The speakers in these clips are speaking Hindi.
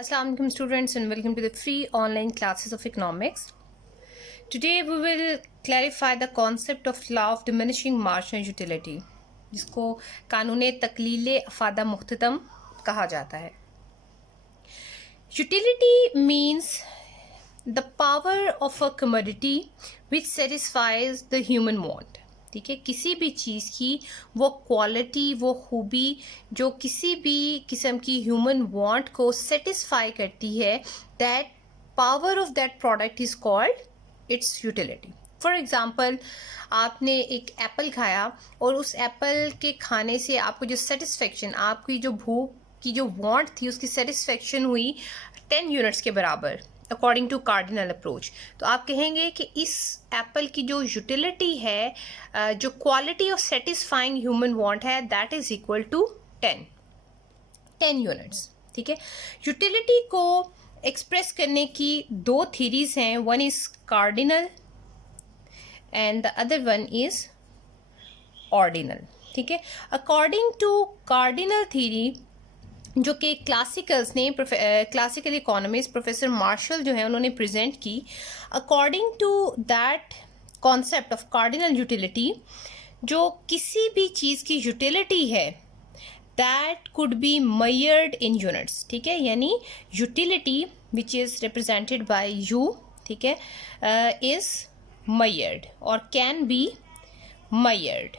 Assalamu alaikum students and welcome to the free online classes of economics. Today we will clarify the concept of law of diminishing marginal utility जिसको कानून तकलील अफादा मुख्तदम कहा जाता है. Utility means the power of a commodity which satisfies the human want. ठीक है, किसी भी चीज़ की वो क्वालिटी, वो खूबी जो किसी भी किस्म की ह्यूमन वांट को सेटिस्फाई करती है, that power of that product is called its utility. For example, आपने एक एप्पल खाया और उस एप्पल के खाने से आपको जो सेटिस्फेक्शन, आपकी जो भूख की जो वांट थी, उसकी सेटिस्फेक्शन हुई 10 यूनिट्स के बराबर अकॉर्डिंग टू कार्डिनल अप्रोच. तो आप कहेंगे कि इस एप्पल की जो यूटिलिटी है, जो quality of satisfying human want है, that is equal to 10 units. ठीक है, यूटिलिटी को एक्सप्रेस करने की दो थीरीज हैं. One is cardinal and the other one is ordinal. ठीक है, अकॉर्डिंग टू कार्डिनल थीरी जो कि क्लासिकल्स ने, क्लासिकल इकोनॉमिस्ट प्रोफेसर मार्शल जो है उन्होंने प्रेजेंट की. According to that concept of cardinal utility, जो किसी भी चीज़ की यूटिलिटी है that could be measured in units. ठीक है, यानी utility which is represented by U, ठीक है, इज़ मेजर्ड और can be measured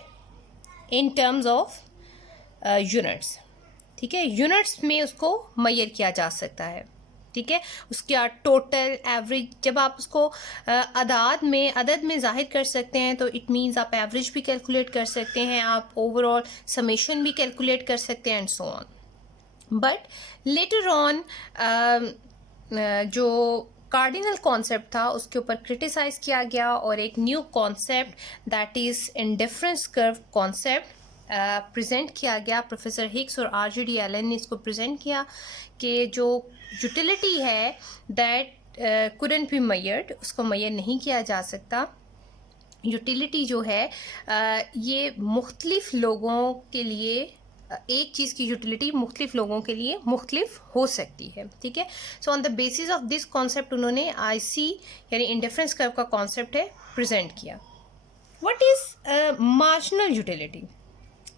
in terms of units. ठीक है, यूनिट्स में उसको मेजर किया जा सकता है. ठीक है, उसका टोटल एवरेज, जब आप उसको अदद में जाहिर कर सकते हैं तो इट मीन्स आप एवरेज भी कैलकुलेट कर सकते हैं, आप ओवरऑल समेशन भी कैलकुलेट कर सकते हैं and so on. But later on जो कार्डिनल कॉन्सेप्ट था उसके ऊपर क्रिटिसाइज किया गया और एक new concept that is indifference curve concept present किया गया. प्रोफेसर हिग्स और आर.जी.डी. एलन ने इसको प्रेजेंट किया कि जो यूटिलिटी है दैट कुडंट बी मेजर्ड, उसको मेजर नहीं किया जा सकता. यूटिलिटी जो है ये मुख्तलिफ लोगों के लिए, एक चीज़ की यूटिलिटी मुख्तलिफ लोगों के लिए मुख्तलिफ हो सकती है. ठीक है, so on the basis of this concept उन्होंने IC यानी इंडिफरेंस कर्व का कॉन्सेप्ट है प्रेजेंट किया. What is marginal utility?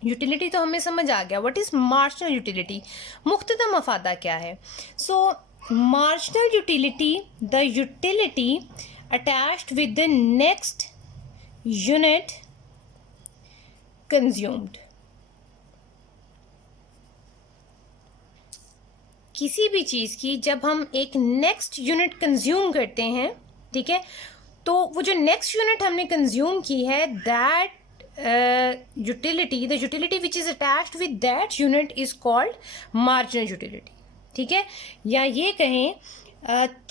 Utility तो हमें समझ आ गया. What is marginal utility? मुख्तदम अफादा क्या है? So marginal utility, the utility attached with the next unit consumed. किसी भी चीज़ की जब हम एक नेक्स्ट यूनिट कंज्यूम करते हैं, ठीक है, तो वो जो नेक्स्ट यूनिट हमने कंज्यूम की है, that utility, the utility which is attached with that unit is called marginal utility. ठीक है, या ये कहें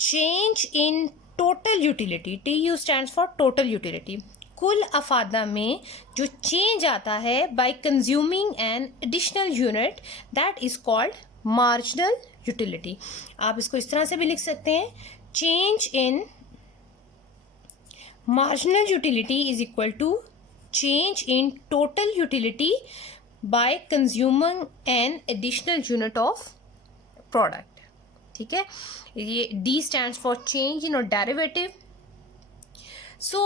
change in total utility. TU stands for total utility. कुल अफादा में जो चेंज आता है by consuming an additional unit, that is called marginal utility. आप इसको इस तरह से भी लिख सकते हैं, change in marginal utility is equal to change in total utility by consuming an additional unit of product. ठीक है, ये D stands for change in or derivative. So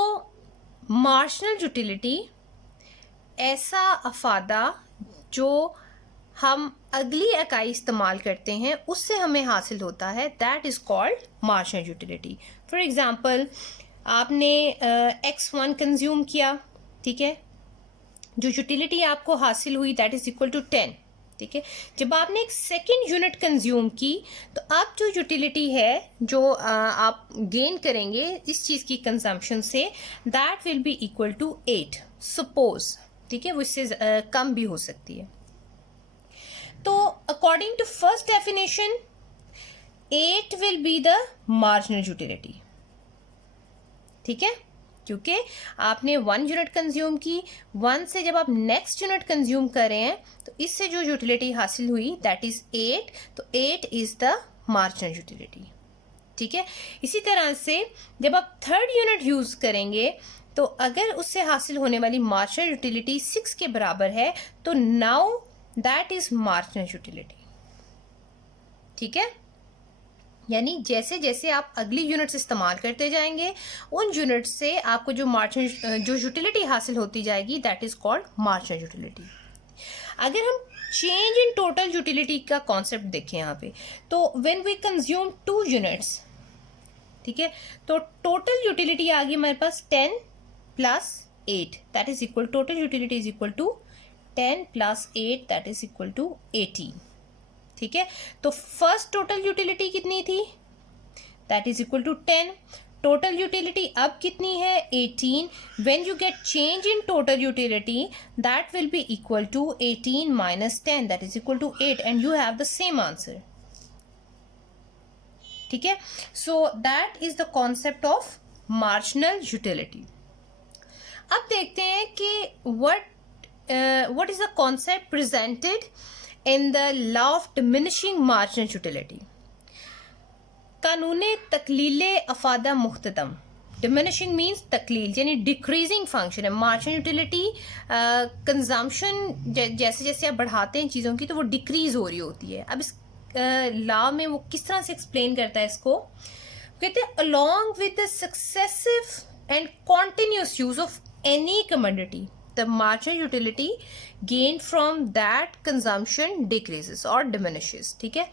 marginal utility ऐसा अफादा जो हम अगली इकाई इस्तेमाल करते हैं उससे हमें हासिल होता है, that is called marginal utility. For example, आपने X1 कंज्यूम किया, ठीक है, जो यूटिलिटी आपको हासिल हुई दैट इज इक्वल टू 10. ठीक है, जब आपने एक सेकेंड यूनिट कंज्यूम की तो अब जो यूटिलिटी है जो आप गेन करेंगे इस चीज़ की कंजम्पशन से, that will be equal to 8 suppose. ठीक है, वो इससे कम भी हो सकती है. तो according to first definition 8 will be the marginal utility. ठीक है, क्योंकि आपने 1 यूनिट कंज्यूम की, 1 से जब आप नेक्स्ट यूनिट कंज्यूम कर रहे हैं तो इससे जो यूटिलिटी हासिल हुई दैट इज़ 8. तो 8 इज़ द मार्जिनल यूटिलिटी. ठीक है, इसी तरह से जब आप थर्ड यूनिट यूज़ करेंगे तो अगर उससे हासिल होने वाली मार्जिनल यूटिलिटी 6 के बराबर है तो now that is marginal utility. ठीक है, यानी जैसे जैसे आप अगली यूनिट्स इस्तेमाल करते जाएंगे, उन यूनिट्स से आपको जो मार्जिनल जो यूटिलिटी हासिल होती जाएगी, that is called marginal utility. अगर हम चेंज इन टोटल यूटिलिटी का कॉन्सेप्ट देखें यहाँ पे, तो व्हेन वी कंज्यूम 2 यूनिट्स, ठीक है, तो टोटल यूटिलिटी आ गई हमारे पास 10 plus 8, that is equal, total utility is equal to 10 plus 8, that is equal to 18। ठीक है, तो फर्स्ट टोटल यूटिलिटी कितनी थी, that is equal to 10। Total utility अब कितनी है, 18। When you get change in total utility, that will be equal to 18 minus 10, that is equal to 8, and you have the same answer. ठीक है, so that is the concept of marginal utility. अब देखते हैं कि what is the concept presented in the law of diminishing marginal utility। कानूने तकलीले अफादा मुख्तदम, डिमिनिशिंग मीन्स तकलील यानी डिक्रीजिंग फंक्शन है। मार्जिनल यूटिलिटी कंजम्पशन जैसे जैसे आप बढ़ाते हैं चीज़ों की तो वो डिक्रीज हो रही होती है। अब इस लॉ में वो किस तरह से एक्सप्लेन करता है इसको, कहते हैं along with the successive and continuous use of any commodity the marginal utility gained from that consumption decreases or diminishes। ठीक है,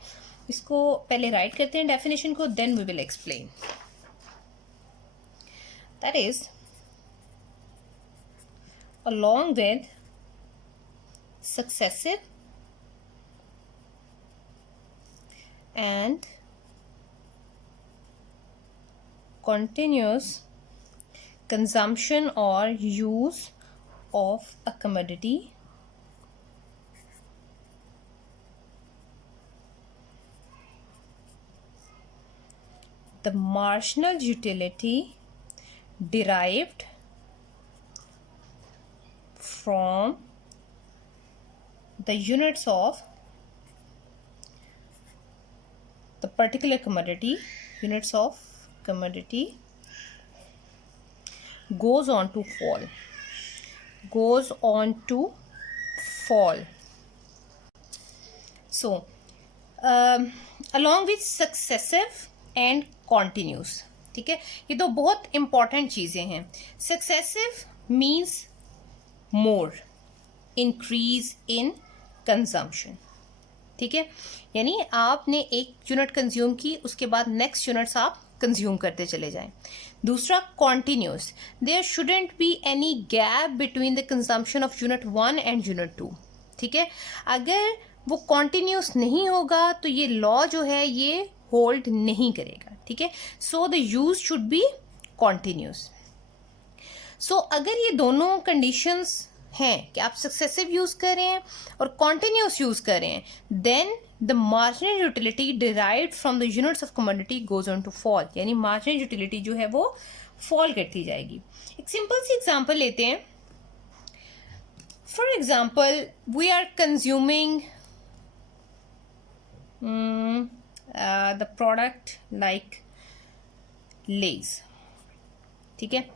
इसको पहले राइट करते हैं डेफिनेशन को, then we will explain। that is along with successive and continuous consumption or use of a commodity, the marginal utility derived from the units of the particular commodity, units of commodity, goes on to fall, goes on to fall। So along with successive and continuous, ठीक है, ये दो बहुत इंपॉर्टेंट चीज़ें हैं। Successive means more, increase in consumption. ठीक है, यानी आपने एक यूनिट कंज्यूम की, उसके बाद नेक्स्ट यूनिट्स आप कंज्यूम करते चले जाएं। दूसरा continuous, there shouldn't be any gap between the consumption of unit 1 and unit 2। ठीक है, अगर वो कॉन्टिन्यूस नहीं होगा तो ये लॉ जो है ये होल्ड नहीं करेगा। ठीक है, so the use should be continuous. So अगर ये दोनों कंडीशंस हैं कि आप सक्सेसिव यूज कर रहे हैं और कॉन्टिन्यूस यूज कर रहे हैं, then the marginal utility derived from the units of commodity goes on to fall, यानी मार्जिनल यूटिलिटी जो है वो फॉल करती जाएगी। एक सिंपल सी एग्जांपल लेते हैं। For example we are consuming the product like Lay's. ठीक है,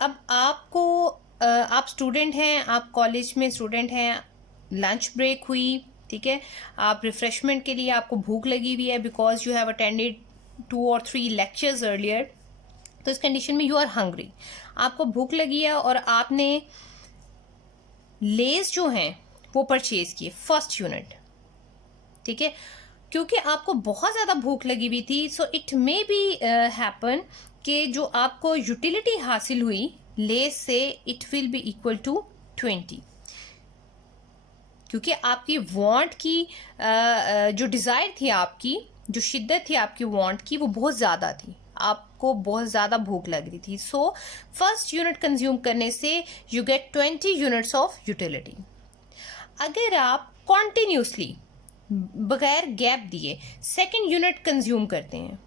अब आपको आप स्टूडेंट हैं, आप कॉलेज में स्टूडेंट हैं, लंच ब्रेक हुई, ठीक है, आप रिफ्रेशमेंट के लिए आपको भूख लगी हुई है because you have attended 2 or 3 lectures earlier. तो इस कंडीशन में यू आर हंग्री, आपको भूख लगी है और आपने लेज जो हैं वो परचेज किए फर्स्ट यूनिट। ठीक है, क्योंकि आपको बहुत ज़्यादा भूख लगी हुई थी, so it may be happen कि जो आपको यूटिलिटी हासिल हुई लेस से, it will be equal to 20, क्योंकि आपकी वांट की जो डिज़ायर थी, आपकी जो शिद्दत थी आपकी वांट की, वो बहुत ज़्यादा थी, आपको बहुत ज़्यादा भूख लग रही थी। सो फर्स्ट यूनिट कंज्यूम करने से you get 20 units of utility. अगर आप कॉन्टिन्यूसली बगैर गैप दिए सेकेंड यूनिट कंज्यूम करते हैं,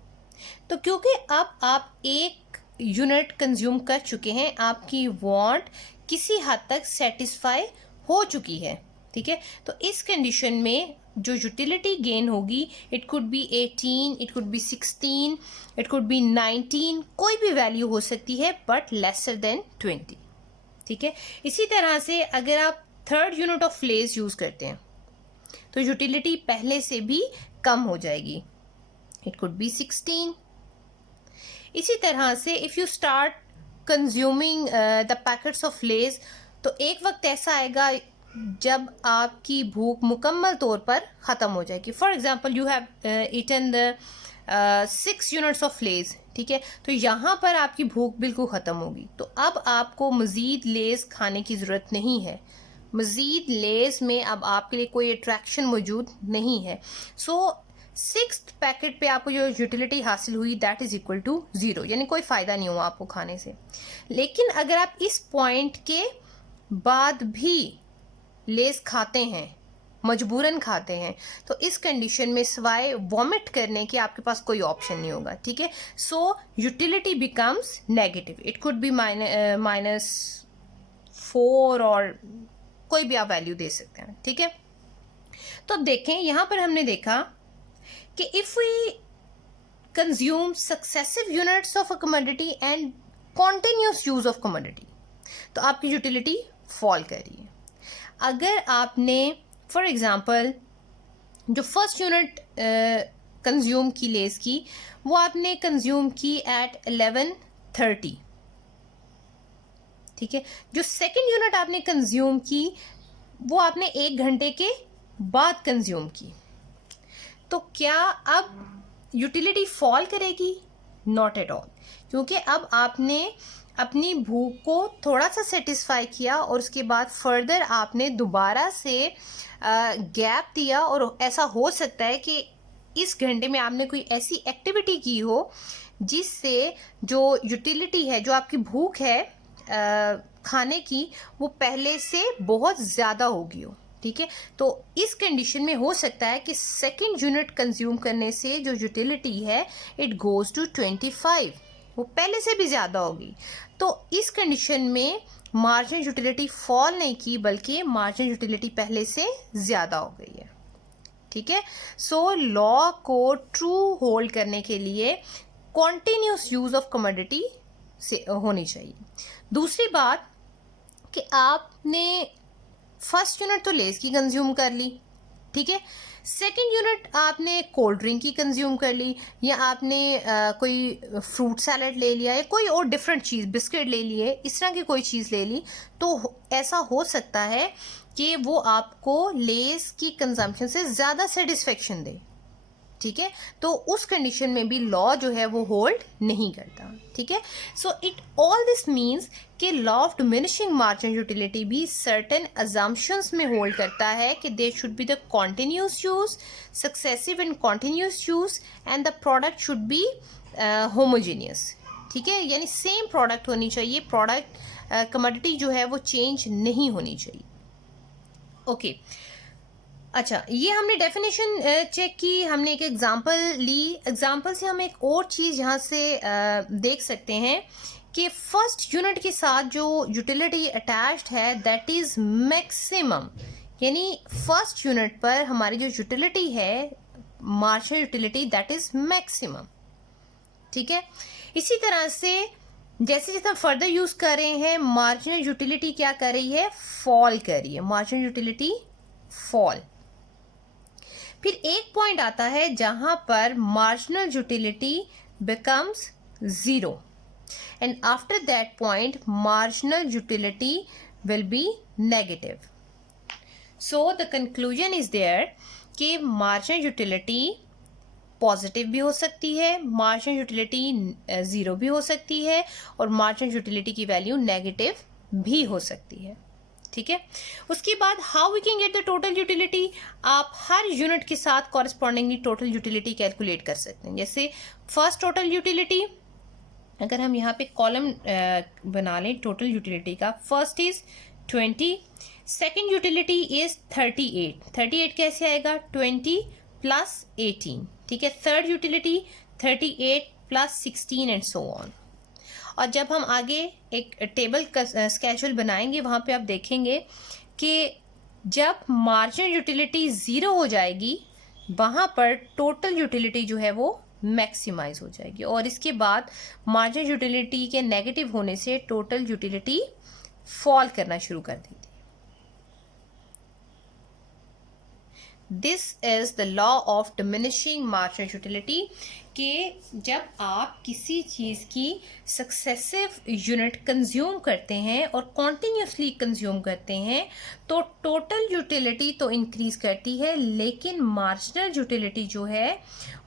तो क्योंकि अब आप एक यूनिट कंज्यूम कर चुके हैं, आपकी वांट किसी हद तक सेटिस्फाई हो चुकी है। ठीक है, तो इस कंडीशन में जो यूटिलिटी गेन होगी, it could be 18, it could be 16, it could be 19, कोई भी वैल्यू हो सकती है बट लेसर देन 20। ठीक है, इसी तरह से अगर आप third unit of Lay's use करते हैं तो यूटिलिटी पहले से भी कम हो जाएगी, इट कुड बी 16। इसी तरह से if you start consuming the packets of Lay's, तो एक वक्त ऐसा आएगा जब आपकी भूख मुकम्मल तौर पर ख़त्म हो जाएगी। For example you have eaten the 6 units of Lay's, ठीक है, तो यहाँ पर आपकी भूख बिल्कुल ख़त्म होगी। तो अब आपको मज़ीद लेज़ खाने की ज़रूरत नहीं है, मज़ीद लेज़ में अब आपके लिए कोई अट्रैक्शन मौजूद नहीं है। सो 6th पैकेट पे आपको जो यूटिलिटी हासिल हुई दैट इज़ इक्वल टू 0, यानी कोई फ़ायदा नहीं हुआ आपको खाने से। लेकिन अगर आप इस पॉइंट के बाद भी लेज़ खाते हैं, मजबूरन खाते हैं, तो इस कंडीशन में सिवाय वॉमिट करने के आपके पास कोई ऑप्शन नहीं होगा, ठीक है। सो utility becomes negative, it could be -4 और कोई भी आप वैल्यू दे सकते हैं, ठीक है। तो देखें यहाँ पर हमने देखा कि if we consume successive units of a commodity and continuous use of commodity, तो आपकी यूटिलिटी फॉल कर रही है। अगर आपने फॉर एग्जांपल जो फर्स्ट यूनिट कंज्यूम की लेज़ की, वो आपने कंज्यूम की एट 11:30, ठीक है। जो सेकंड यूनिट आपने कंज्यूम की वो आपने 1 घंटे के बाद कंज्यूम की, तो क्या अब यूटिलिटी फॉल करेगी? नॉट एट ऑल, क्योंकि अब आपने अपनी भूख को थोड़ा सा सेटिस्फाई किया और उसके बाद फर्दर आपने दोबारा से गैप दिया, और ऐसा हो सकता है कि इस घंटे में आपने कोई ऐसी एक्टिविटी की हो जिससे जो यूटिलिटी है, जो आपकी भूख है खाने की, वो पहले से बहुत ज़्यादा होगी हो, ठीक है। तो इस कंडीशन में हो सकता है कि सेकंड यूनिट कंज्यूम करने से जो यूटिलिटी है इट गोज़ टू 25, वो पहले से भी ज़्यादा होगी। तो इस कंडीशन में मार्जिनल यूटिलिटी फॉल नहीं की, बल्कि मार्जिनल यूटिलिटी पहले से ज़्यादा हो गई है, ठीक है। सो लॉ को ट्रू होल्ड करने के लिए कॉन्टिन्यूस यूज ऑफ कमोडिटी से होनी चाहिए। दूसरी बात कि आपने फर्स्ट यूनिट तो लेस की कंज्यूम कर ली, ठीक है। सेकंड यूनिट आपने कोल्ड ड्रिंक की कंज्यूम कर ली, या आपने कोई फ्रूट सैलड ले लिया, या कोई और डिफरेंट चीज़, बिस्किट ले लिए, इस तरह की कोई चीज़ ले ली, तो ऐसा हो सकता है कि वो आपको लेस की कंजम्पशन से ज़्यादा सेटिस्फेक्शन दे, ठीक है। तो उस कंडीशन में भी लॉ जो है वो होल्ड नहीं करता, ठीक है। So it all this means कि law of diminishing marginal utility भी सर्टेन अजम्पशंस में होल्ड करता है कि there should be the continuous use, successive and continuous use, and the product should be homogeneous, ठीक है, यानी सेम प्रोडक्ट होनी चाहिए, प्रोडक्ट कमोडिटी जो है वो चेंज नहीं होनी चाहिए। ओके अच्छा, ये हमने डेफिनेशन चेक की, हमने एक एग्जांपल ली, एग्जांपल से हम एक और चीज़ यहाँ से देख सकते हैं कि फर्स्ट यूनिट के साथ जो यूटिलिटी अटैच्ड है दैट इज़ मैक्सिमम, यानी फर्स्ट यूनिट पर हमारी जो यूटिलिटी है, marginal utility, that is maximum, ठीक है। इसी तरह से जैसे जैसे हम फर्दर यूज़ कर रहे हैं, मार्जिनल यूटिलिटी क्या कर रही है? फॉल कर रही है, मार्जिनल यूटिलिटी फॉल। फिर एक पॉइंट आता है जहां पर marginal utility becomes 0, and after that point marginal utility will be negative. So the conclusion is there कि मार्जिनल यूटिलिटी पॉजिटिव भी हो सकती है, मार्जिनल यूटिलिटी 0 भी हो सकती है, और मार्जिनल यूटिलिटी की वैल्यू नेगेटिव भी हो सकती है, ठीक है। उसके बाद how we can get the total utility, आप हर यूनिट के साथ कॉरेस्पॉन्डिंगली टोटल यूटिलिटी कैलकुलेट कर सकते हैं। जैसे फर्स्ट टोटल यूटिलिटी, अगर हम यहाँ पे कॉलम बना लें टोटल यूटिलिटी का, first is 20, second utility is 38 कैसे आएगा? 20 + 18, ठीक है। Third utility 38 + 16 and so on. और जब हम आगे एक टेबल का स्केड्यूल बनाएंगे, वहाँ पे आप देखेंगे कि जब मार्जिनल यूटिलिटी 0 हो जाएगी, वहाँ पर टोटल यूटिलिटी जो है वो मैक्सिमाइज हो जाएगी, और इसके बाद मार्जिनल यूटिलिटी के नेगेटिव होने से टोटल यूटिलिटी फॉल करना शुरू कर देती है। This is the law of diminishing marginal utility कि जब आप किसी चीज़ की सक्सेसिव यूनिट कंज्यूम करते हैं और कॉन्टीन्यूसली कंज्यूम करते हैं तो टोटल यूटिलिटी तो इंक्रीज करती है, लेकिन मार्जिनल यूटिलिटी जो है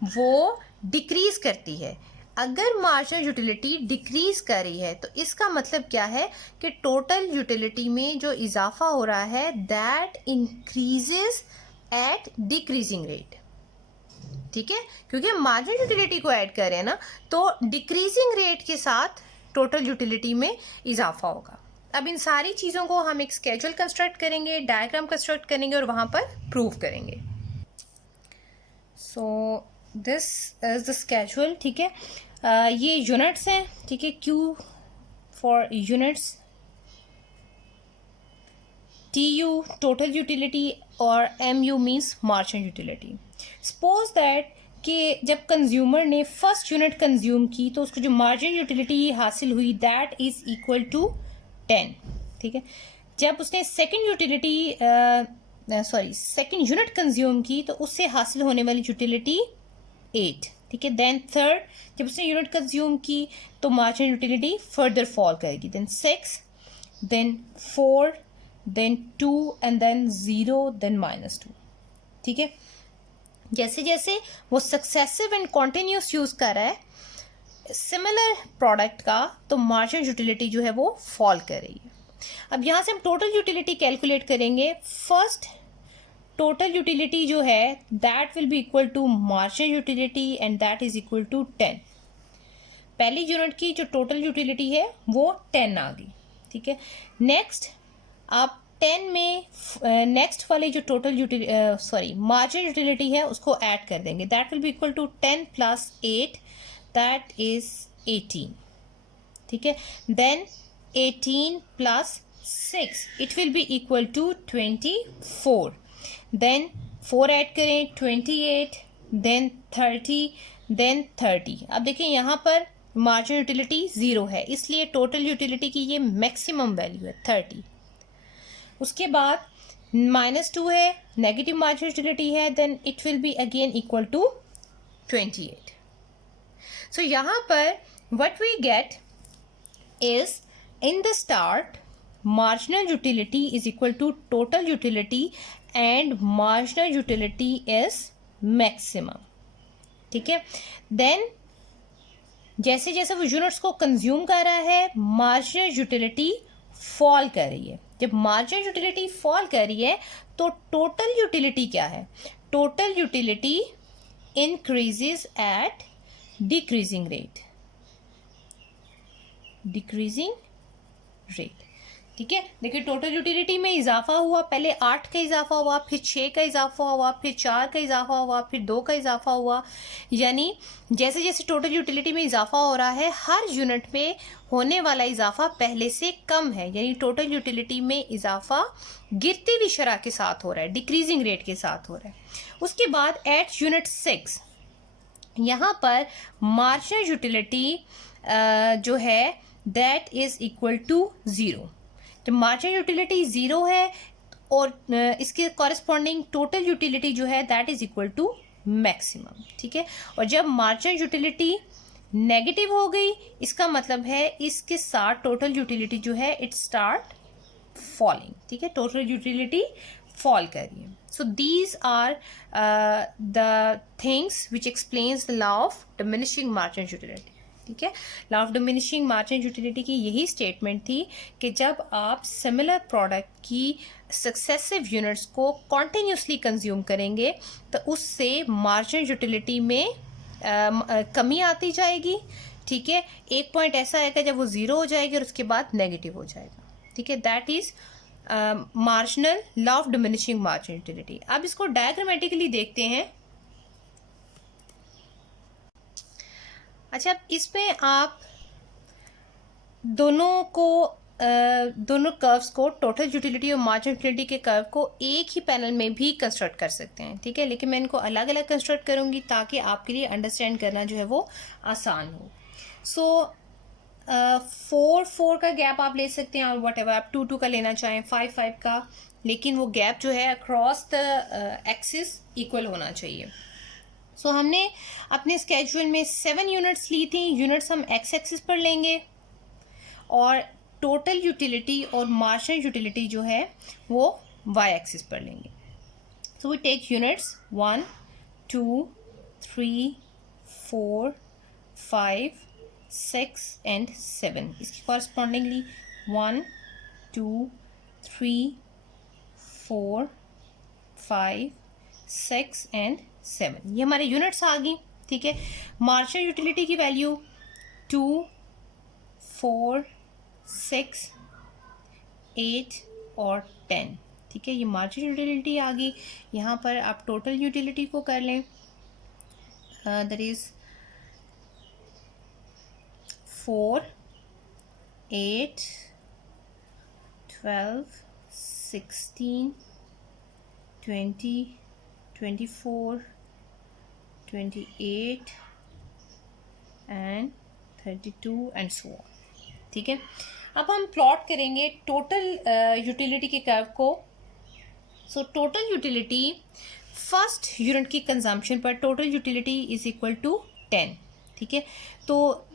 वो डिक्रीज करती है। अगर मार्जिनल यूटिलिटी डिक्रीज कर रही है तो इसका मतलब क्या है कि टोटल यूटिलिटी में जो इजाफा हो रहा है that increases eight decreasing rate. ठीक है, क्योंकि हम मार्जिनल यूटिलिटी को ऐड कर रहे हैं ना, तो डिक्रीजिंग रेट के साथ टोटल यूटिलिटी में इजाफा होगा। अब इन सारी चीज़ों को हम एक स्केड्यूल कंस्ट्रक्ट करेंगे, डायग्राम कंस्ट्रक्ट करेंगे और वहाँ पर प्रूव करेंगे। So this is the schedule. ठीक है, ये यूनिट्स हैं। ठीक है, Q for units, TU total utility और MU means marginal utility. Suppose that कि जब कंज्यूमर ने फर्स्ट यूनिट कंज्यूम की तो उसको जो मार्जिनल यूटिलिटी हासिल हुई दैट इज इक्वल टू 10। ठीक है, जब उसने सेकंड यूनिट कंज्यूम की तो उससे हासिल होने वाली यूटिलिटी 8। ठीक है, देन थर्ड जब उसने यूनिट कंज्यूम की तो मार्जिनल यूटिलिटी फर्दर फॉल करेगी, then 6, then 4, then 2 and then 0, then -2। ठीक है, जैसे जैसे वो सक्सेसिव एंड कॉन्टिन्यूस यूज कर रहा है सिमिलर प्रोडक्ट का तो मार्जिनल यूटिलिटी जो है वो फॉल कर रही है। अब यहाँ से हम टोटल यूटिलिटी कैलकुलेट करेंगे। फर्स्ट टोटल यूटिलिटी जो है that will be equal to marginal utility and that is equal to 10। पहली यूनिट की जो टोटल यूटिलिटी है वो 10 आ गई। ठीक है, नेक्स्ट आप 10 में नेक्स्ट वाले जो टोटल मार्जिनल यूटिलिटी है उसको ऐड कर देंगे, that will be equal to 10 plus 8 that is 18। ठीक है, then 18 plus 6 it will be equal to 24, then 4 add करें 28, देन 30, देन 30। अब देखिए यहाँ पर मार्जिनल यूटिलिटी 0 है, इसलिए टोटल यूटिलिटी की ये मैक्सिमम वैल्यू है 30। उसके बाद -2 है, नेगेटिव मार्जिनल यूटिलिटी है, then it will be again equal to 28। So यहाँ पर what we get is in the start marginal utility is equal to total utility and marginal utility is maximum. ठीक है, देन जैसे जैसे वो यूनिट्स को कंज्यूम कर रहा है मार्जिनल यूटिलिटी फॉल कर रही है। जब मार्जिनल यूटिलिटी फॉल कर रही है तो टोटल यूटिलिटी क्या है? Total utility increases eight decreasing rate, ठीक है। देखिए टोटल यूटिलिटी में इजाफा हुआ, पहले 8 का इजाफा हुआ, फिर 6 का इजाफा हुआ, फिर 4 का इजाफा हुआ, फिर 2 का इजाफा हुआ। यानी जैसे जैसे टोटल यूटिलिटी में इजाफा हो रहा है हर यूनिट में होने वाला इजाफा पहले से कम है, यानी टोटल यूटिलिटी में इजाफा गिरती हुई शरह के साथ हो रहा है, डिक्रीजिंग रेट के साथ हो रहा है। उसके बाद एट यूनिट 6 यहाँ पर मार्जिनल यूटिलिटी जो है दैट इज इक्वल टू 0। जब मार्जिनल यूटिलिटी 0 है और इसके कॉरेस्पॉन्डिंग टोटल यूटिलिटी जो है that is equal to maximum, ठीक है। और जब मार्जिनल यूटिलिटी नेगेटिव हो गई इसका मतलब है इसके साथ टोटल यूटिलिटी जो है इट स्टार्ट फॉलिंग, ठीक है, टोटल यूटिलिटी फॉल कर रही है। So these are the things which explains the law of diminishing marginal utility, ठीक है। Law of diminishing marginal utility की यही स्टेटमेंट थी कि जब आप सिमिलर प्रोडक्ट की सक्सेसिव यूनिट्स को कॉन्टिन्यूसली कंज्यूम करेंगे तो उससे मार्जिनल यूटिलिटी में कमी आती जाएगी, ठीक है। एक पॉइंट ऐसा आएगा जब वो 0 हो जाएगी और उसके बाद नेगेटिव हो जाएगा, ठीक है। That is marginal law of diminishing marginal utility. अब इसको डायग्रामेटिकली देखते हैं। अच्छा, अब इसमें आप दोनों कर्व्स को, टोटल यूटिलिटी और मार्जिनल यूटिलिटी के कर्व को एक ही पैनल में भी कंस्ट्रक्ट कर सकते हैं, ठीक है। लेकिन मैं इनको अलग अलग कंस्ट्रक्ट करूंगी ताकि आपके लिए अंडरस्टैंड करना जो है वो आसान हो। सो 4 का गैप आप ले सकते हैं और वट एवर आप 2 का लेना चाहें, 5 का, लेकिन वो गैप जो है अक्रॉस द एक्सिस इक्वल होना चाहिए। सो हमने अपने स्केड्यूल में 7 यूनिट्स ली थी। यूनिट्स हम एक्स एक्सिस पर लेंगे और टोटल यूटिलिटी और मार्जिनल यूटिलिटी जो है वो वाई एक्सिस पर लेंगे। So we take units 1 2 3 4 5 6 and 7। इसकी कॉरस्पॉन्डिंगली 1 2 3 4 5 6 एंड 7 ये हमारे यूनिट्स आ गई। ठीक है, मार्जिनल यूटिलिटी की वैल्यू 2 4 6 8 और 10। ठीक है, ये मार्जिनल यूटिलिटी आ गई। यहाँ पर आप टोटल यूटिलिटी को कर लें, that is 4 8 12 16 20 24 28 and 32 and so on. ठीक है, अब हम प्लॉट करेंगे टोटल यूटिलिटी के कर्व को। So total utility first unit की कंजम्पशन पर total utility is equal to 10। ठीक है, तो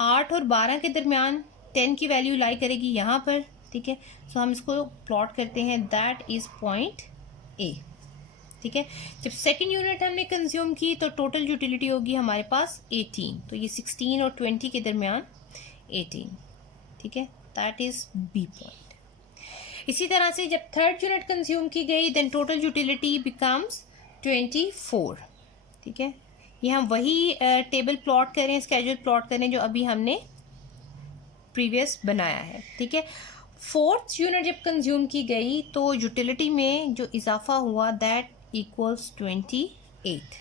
8 और 12 के दरमियान 10 की वैल्यू लाई करेगी यहाँ पर। ठीक है, सो हम इसको प्लॉट करते हैं, दैट इज पॉइंट ए। ठीक है, जब सेकंड यूनिट हमने कंज्यूम की तो टोटल यूटिलिटी होगी हमारे पास 18, तो ये 16 और 20 के दरमियान 18। ठीक है, दैट इज बी पॉइंट। इसी तरह से जब थर्ड यूनिट कंज्यूम की गई देन टोटल यूटिलिटी बिकम्स 24। ठीक है, ये हम वही टेबल प्लॉट करें, स्केड्यूल प्लॉट करें जो अभी हमने प्रीवियस बनाया है। ठीक है, फोर्थ यूनिट जब कंज्यूम की गई तो यूटिलिटी में जो इजाफा हुआ दैट इक्वल्स 28।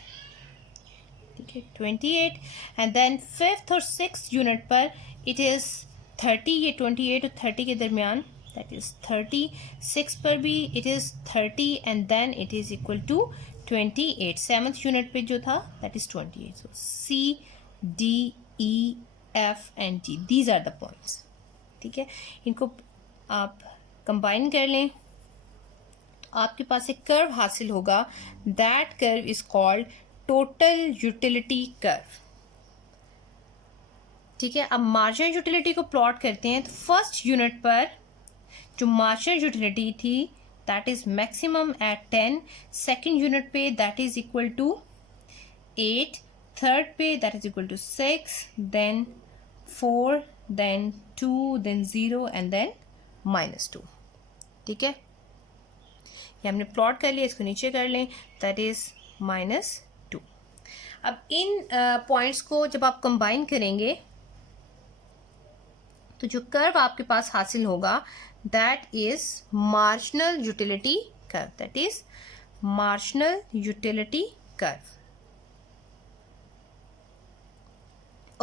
ठीक है, 28 एंड देन फिफ्थ और सिक्स यूनिट पर इट इज़ 30। ये 28 और 30 के दरमियान दैट इज़ 30। 6 पर भी it is 30 and then it is equal to 28। Seventh unit पे जो था that is 28। So C D E F and G, these are the points. ठीक है, इनको आप कंबाइन कर लें तो आपके पास एक कर्व हासिल होगा, that curve is called total utility curve. ठीक है, अब मार्जिनल यूटिलिटी को प्लॉट करते हैं तो फर्स्ट यूनिट पर जो मार्जिनल यूटिलिटी थी that is maximum at 10, second unit पे that is equal to 8, third पे that is equal to 6, then 4, then 2, then 0 and then -2। ठीक है, ये हमने प्लॉट कर लिया, इसको नीचे कर लें, दैट इज -2। अब इन पॉइंट्स को जब आप कंबाइन करेंगे तो जो कर्व आपके पास हासिल होगा that is marginal utility curve, that is marginal utility curve.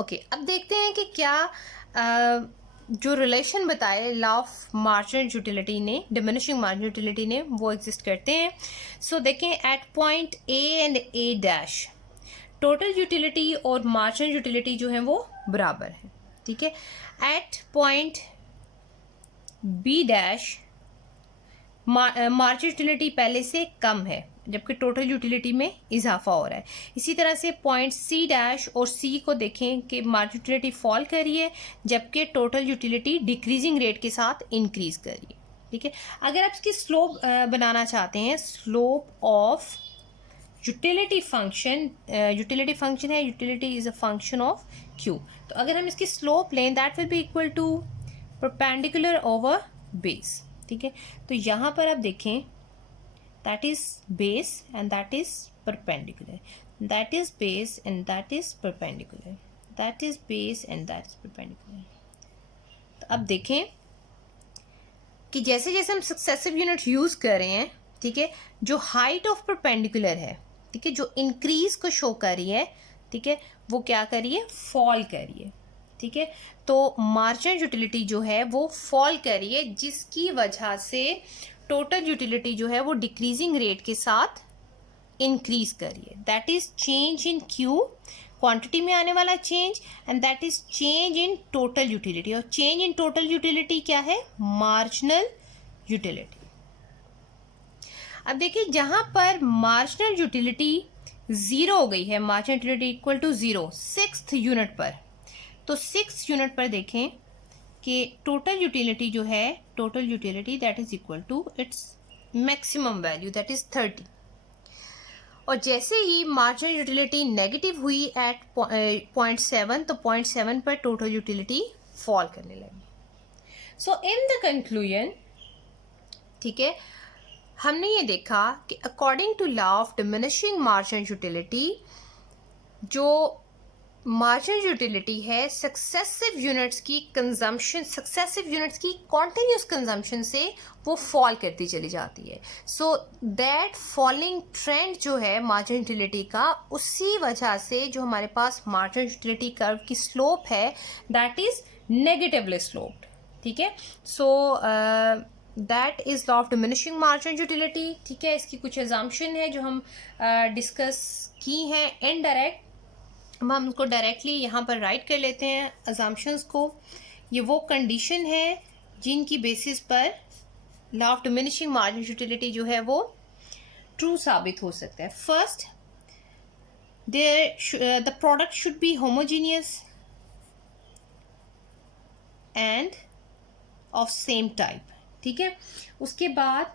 Okay, अब देखते हैं कि क्या जो रिलेशन बताए लॉ ऑफ मार्जिनल यूटिलिटी ने, डिमिनिशिंग मार्जिनल यूटिलिटी ने, वो एग्जिस्ट करते हैं। सो देखें, at point A and A dash total utility और मार्जिनल यूटिलिटी जो है वो बराबर है। ठीक है, at point B dash marginal utility पहले से कम है जबकि टोटल यूटिलिटी में इजाफा हो रहा है। इसी तरह से पॉइंट सी डैश और सी को देखें कि मार्जिनल यूटिलिटी फॉल कर रही है जबकि टोटल यूटिलिटी डिक्रीजिंग रेट के साथ इंक्रीज कर रही है। ठीक है, अगर आप इसकी स्लोप बनाना चाहते हैं, स्लोप ऑफ यूटिलिटी फंक्शन है, utility is a function of Q, तो अगर हम इसकी स्लोप लें that will be equal to perpendicular over base. ठीक है, तो यहाँ पर आप देखें that is base and that is perpendicular, that is base and that is perpendicular, that is base and that is perpendicular। तो अब देखें कि जैसे जैसे हम सक्सेसिव यूनिट यूज कर रहे हैं, ठीक है, जो हाइट ऑफ परपेंडिकुलर है, ठीक है, जो इंक्रीज को शो कर रही है, ठीक है, वो क्या कर रही है, फॉल कर रही है। ठीक है, तो मार्जिनल यूटिलिटी जो है वो फॉल कर रही है जिसकी वजह से टोटल यूटिलिटी जो है वो डिक्रीजिंग रेट के साथ इंक्रीज कर रही है। That is change in Q, quantity में आने वाला change, and that is change in total utility. और चेंज इन टोटल यूटिलिटी क्या है, मार्जिनल यूटिलिटी। अब देखिए जहां पर मार्जिनल यूटिलिटी 0 हो गई है, marginal utility equal to 0 6th unit पर, तो 6th यूनिट पर देखें कि टोटल यूटिलिटी जो है, total utility that is equal to its maximum value that is 30। और जैसे ही मार्जिनल यूटिलिटी नेगेटिव हुई एट 0.7, तो 0.7 पर टोटल यूटिलिटी फॉल करने लगी। सो इन द कंक्लूजन, ठीक है, हमने ये देखा कि according to law of diminishing marginal utility, जो मार्जिनल यूटिलिटी है सक्सेसिव यूनिट्स की कंजम्पशन, सक्सेसिव यूनिट्स की कॉन्टिन्यूस कंजम्पशन से वो फॉल करती चली जाती है। सो दैट फॉलिंग ट्रेंड जो है मार्जिनल यूटिलिटी का, उसी वजह से जो हमारे पास मार्जिनल यूटिलिटी कर्व की स्लोप है दैट इज नेगेटिवली स्लोप्ड। ठीक है, so that is law of diminishing marginal utility. ठीक है, इसकी कुछ एग्जाम्पशन है जो हम डिस्कस की हैं इनडायरेक्ट, अब हम उसको डायरेक्टली यहाँ पर राइट कर लेते हैं अजम्पशंस को। ये वो कंडीशन है जिनकी बेसिस पर law of diminishing marginal utility जो है वो ट्रू साबित हो सकता है। First, there the product should be homogeneous and of same type. ठीक है, उसके बाद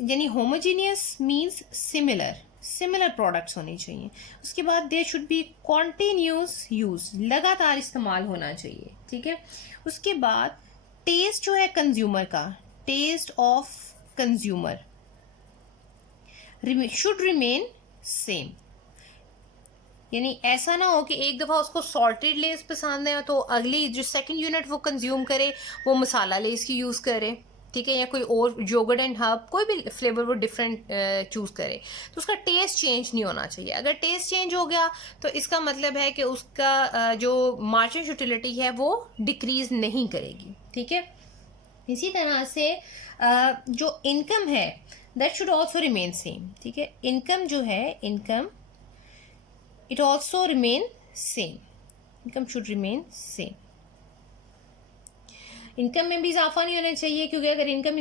यानी होमोजीनियस मीन्स सिमिलर प्रोडक्ट्स होने चाहिए। उसके बाद there should be continuous use, लगातार इस्तेमाल होना चाहिए। ठीक है, उसके बाद टेस्ट जो है कंज्यूमर का, taste of consumer should remain same, यानी ऐसा ना हो कि एक दफ़ा उसको सॉल्टेड लेस पसंद है तो अगली जो सेकंड यूनिट वो कंज्यूम करे वो मसाला लेस की यूज़ करे। ठीक है, या कोई और योगर्ट एंड हर्ब कोई भी फ्लेवर वो डिफरेंट चूज़ करे, तो उसका टेस्ट चेंज नहीं होना चाहिए। अगर टेस्ट चेंज हो गया तो इसका मतलब है कि उसका जो मार्जिनल यूटिलिटी है वो डिक्रीज नहीं करेगी। ठीक है, इसी तरह से जो इनकम है that should also remain same. ठीक है, इनकम जो है, income it also remain same, income should remain same। Income में भी इजाफा नहीं होना चाहिए, क्योंकि अगर इनकम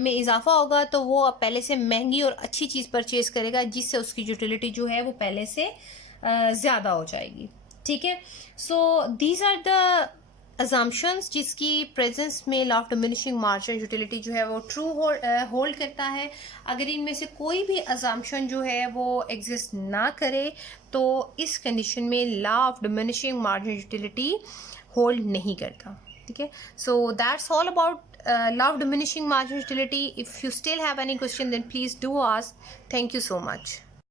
में इजाफा होगा तो वो अब पहले से महंगी और अच्छी चीज़ परचेज करेगा, जिससे उसकी यूटिलिटी जो है वो पहले से ज़्यादा हो जाएगी। ठीक है, so these are the assumptions जिसकी प्रेजेंस में law of diminishing marginal utility जो है वो ट्रू होल्ड करता है। अगर इनमें से कोई भी अजम्पशन जो है वो एग्जिस्ट ना करे तो इस कंडीशन में law of diminishing marginal utility hold नहीं करता। ठीक है, so that's all about law of diminishing marginal utility. If you still have any question then please do ask. Thank you so much.